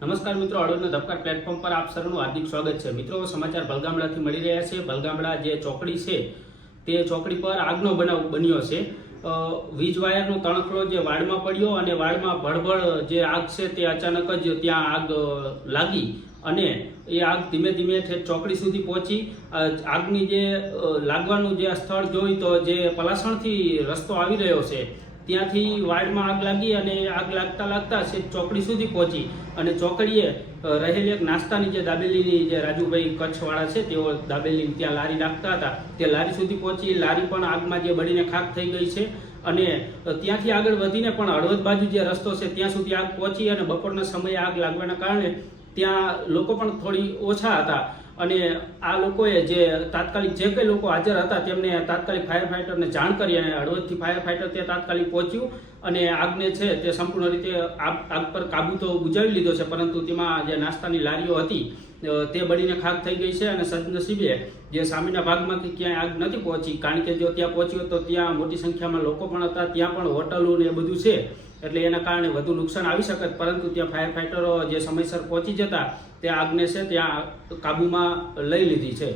નમસ્કાર મિત્રો, હળવદના ધબકાર પ્લેટફોર્મ પર આપ સૌનું હાર્દિક સ્વાગત છે। મિત્રો, સમાચાર ભલગામડાથી મળી રહ્યા છે। ભલગામડા જે ચોકડી છે તે ચોકડી પર આગનો બનાવ બન્યો છે। વીજ વાયરનો તણખલો જે વાડમાં પડ્યો અને વાડમાં ભડભડ જે આગ છે તે અચાનક જ ત્યાં આગ લાગી અને એ આગ ધીમે ધીમે ઠેઠ ચોકડી સુધી પહોંચી। આગની જે લાગવાનું જે સ્થળ જોઈ તો જે પલાસણથી રસ્તો આવી રહ્યો છે ત્યાંથી વાડમાં આગ લાગી અને આગ લાગતા ચોકડી સુધી પહોંચી અને ચોકડીએ રહેલી એક નાસ્તાની જે દાબેલીની જે રાજુભાઈ કચ્છવાળા છે તેઓ દાબેલી ત્યાં લારી રાખતા હતા તે લારી સુધી પહોંચી। લારી પણ આગમાં જે બળીને ખાખ થઈ ગઈ છે અને ત્યાંથી આગળ વધીને પણ હળવદ બાજુ જે રસ્તો છે ત્યાં સુધી આગ પહોંચી અને બપોરના સમયે આગ લાગવાના કારણે ત્યાં લોકો પણ થોડી ઓછા હતા અને આ લોકોએ જે તાત્કાલિક જે કંઈ લોકો હાજર હતા તેમને તાત્કાલિક ફાયર ફાઇટરને જાણ કરી અને હળવદથી ફાયર ફાઇટર ત્યાં તાત્કાલિક પહોંચ્યું અને આગને છે તે સંપૂર્ણ રીતે આગ પર કાબુ તો ગુજારી લીધો છે, પરંતુ તેમાં જે નાસ્તાની લારીઓ હતી તે બળીને ખાખ થઈ ગઈ છે અને સદનસીબે જે સામેના ભાગમાંથી ક્યાંય આગ નથી પહોંચી, કારણ કે જો ત્યાં પહોંચ્યું તો ત્યાં મોટી સંખ્યામાં લોકો પણ હતા, ત્યાં પણ હોટલો ને એ બધું છે એટલે એના કારણે વધુ નુકસાન આવી શકે, પરંતુ ત્યાં ફાયર ફાઇટરો જે સમયસર પહોંચી જતા તે આગને છે ત્યાં કાબૂમાં લઈ લીધી છે।